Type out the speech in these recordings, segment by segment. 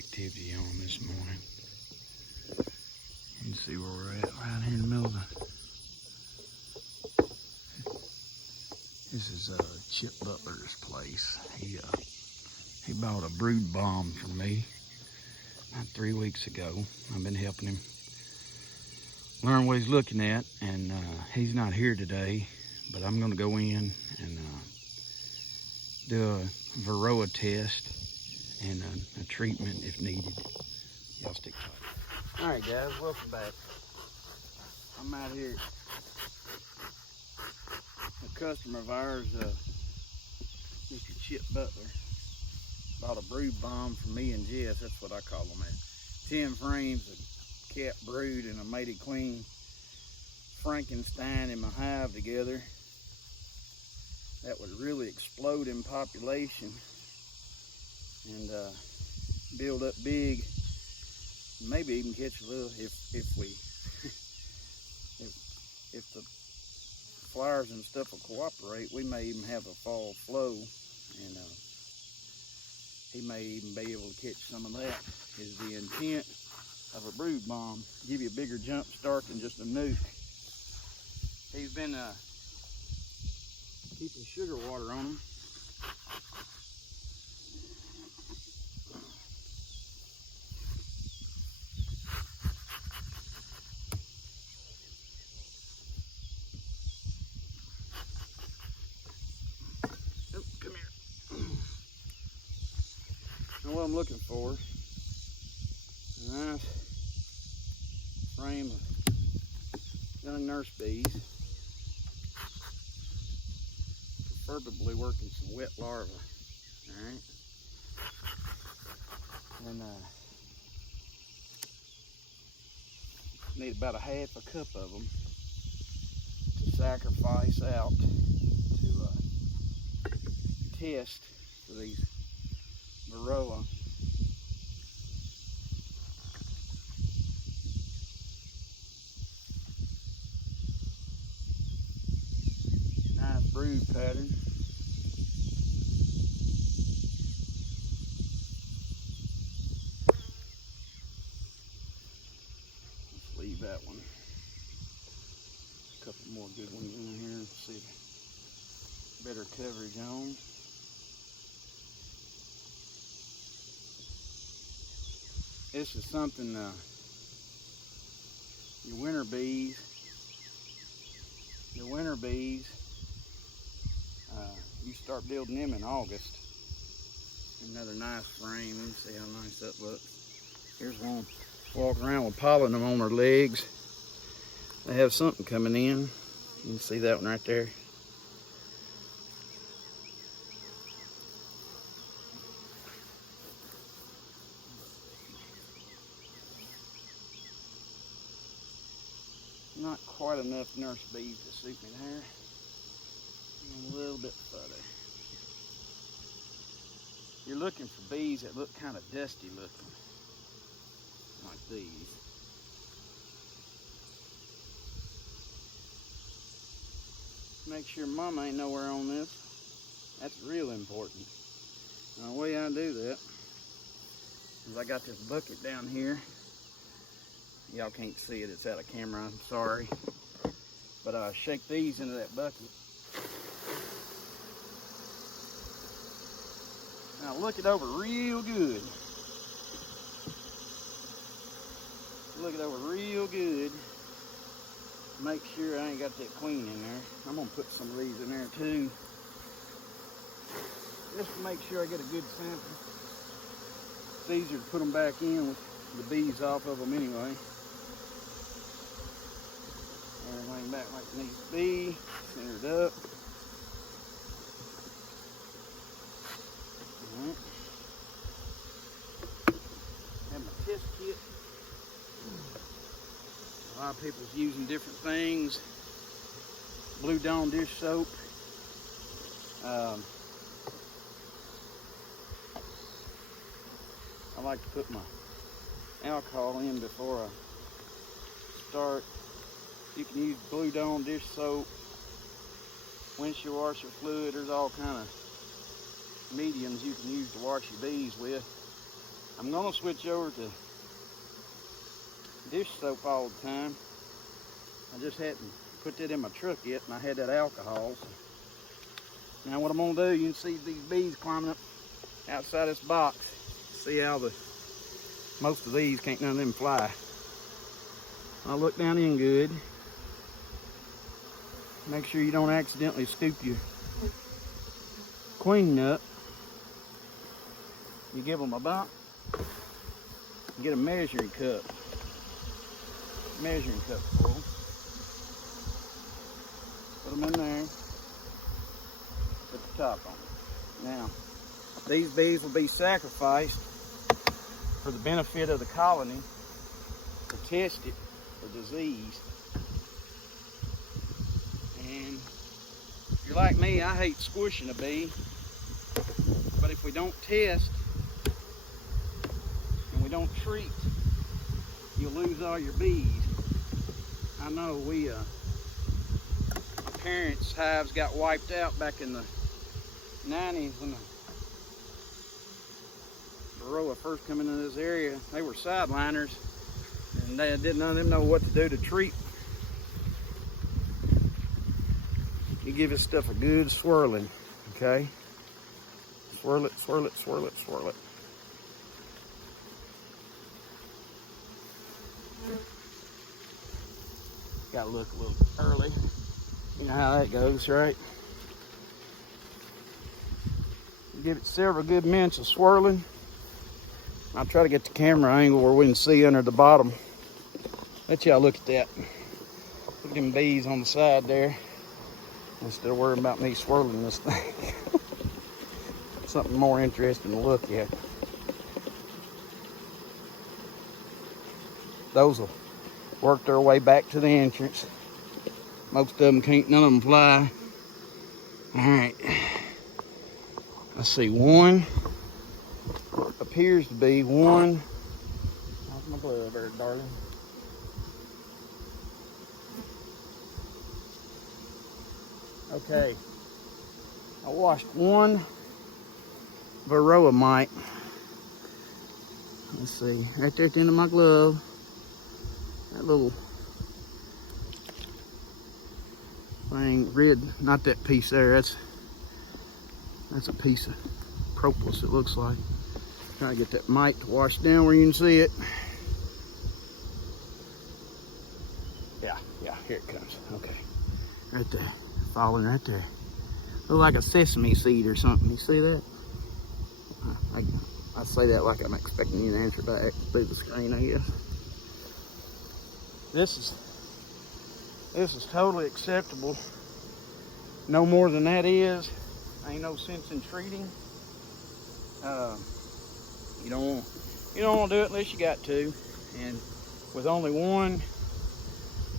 activity on this morning. You can see where we're at right here in the middle of the... This is Chip Butler's place. He bought a brood bomb from me about 3 weeks ago. I've been helping him learn what he's looking at, and he's not here today, but I'm going to go in and do a Varroa test and a treatment if needed. Y'all stick tight. All right, guys, welcome back. I'm out here. A customer of ours, Mr. Chip Butler, bought a brood bomb from me and Jess. That's what I call them at. 10 frames of cat brood and a mated queen Frankenstein in my hive together. That would really explode in population and build up big. Maybe even catch a little if the flowers and stuff will cooperate. We may even have a fall flow, and he may even be able to catch some of that. Is the intent of a brood bomb. Give you a bigger jump start than just a nuke. He's been keeping sugar water on them. Oh, come here. Now what I'm looking for, a nice frame of young nurse bees. Preferably working some wet larvae. Alright. And need about a half a cup of them to sacrifice out to test for these Varroa. Nice brood pattern. Let's leave that one. A couple more good ones in here. See better coverage on. This is something your winter bees, you start building them in August. Another nice frame. Let me see how nice that looks. Here's one. Walk around with pollen on their legs. They have something coming in. You can see that one right there. Not quite enough nurse bees to suit me there. A little bit further. You're looking for bees that look kind of dusty looking, like these. Make sure mama ain't nowhere on this. That's real important. Now, the way I do that is I got this bucket down here. Y'all can't see it, it's out of camera, I'm sorry. But I shake these into that bucket. Now look it over real good. Look it over real good. Make sure I ain't got that queen in there. I'm gonna put some of these in there too. Just to make sure I get a good sample. It's easier to put them back in with the bees off of them anyway. Everything back like it needs to be. Centered up. Alright. Have my test kit. A lot of people's using different things. Blue Dawn dish soap. I like to put my alcohol in before I start. You can use Blue Dawn dish soap, windshield washer fluid. There's all kind of mediums you can use to wash your bees with. I'm gonna switch over to dish soap all the time. I just hadn't put that in my truck yet, and I had that alcohol. So now what I'm gonna do, you can see these bees climbing up outside this box. See how most of these can't none of them fly. I'll look down in good. Make sure you don't accidentally scoop your queen nut. You give them a bump. Get a measuring cup. Measuring cup full. Put them in there. Put the top on. Now, these bees will be sacrificed for the benefit of the colony to test it for disease. And if you're like me, I hate squishing a bee. But if we don't test and we don't treat, you'll lose all your bees. I know my parents' hives got wiped out back in the 90s when the Varroa first come into this area. They were sideliners, and none of them know what to do to treat. You give this stuff a good swirling, okay? Swirl it, swirl it, swirl it, swirl it. Got to look a little early. You know how that goes, right? Give it several good minutes of swirling. I'll try to get the camera angle where we can see under the bottom. Let y'all look at that. Look at them bees on the side there. Instead of worrying about me swirling this thing. Something more interesting to look at. Those will work their way back to the entrance. Most of them can't, none of them fly. All right. Let's see, one. Appears to be one. How's my glove there, darling? Okay. I washed one Varroa mite. Let's see, right there at the end of my glove. That little thing, red, not that piece there, that's a piece of propolis, it looks like. Try to get that mite to wash down where you can see it. Yeah, here it comes. Okay, right there, falling right there. Look like a sesame seed or something. You see that? I say that like I'm expecting you to answer back through the screen, I guess. This is totally acceptable. No more than that is. Ain't no sense in treating. You don't want to do it unless you got to. And with only one,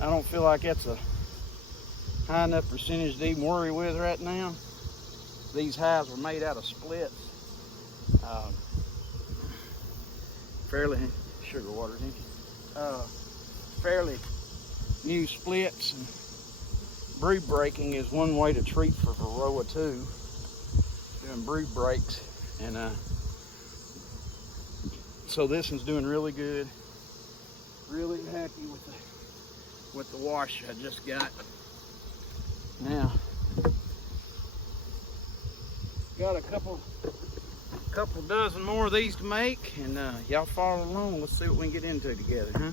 I don't feel like that's a high enough percentage to even worry with right now. These hives were made out of splits. Fairly sugar water, didn't you? Fairly new splits. And brood breaking is one way to treat for Varroa too. Doing brood breaks, and so this one's doing really good. Really happy with the wash I just got. Now, got a couple dozen more of these to make, and y'all follow along. Let's see what we can get into together, huh?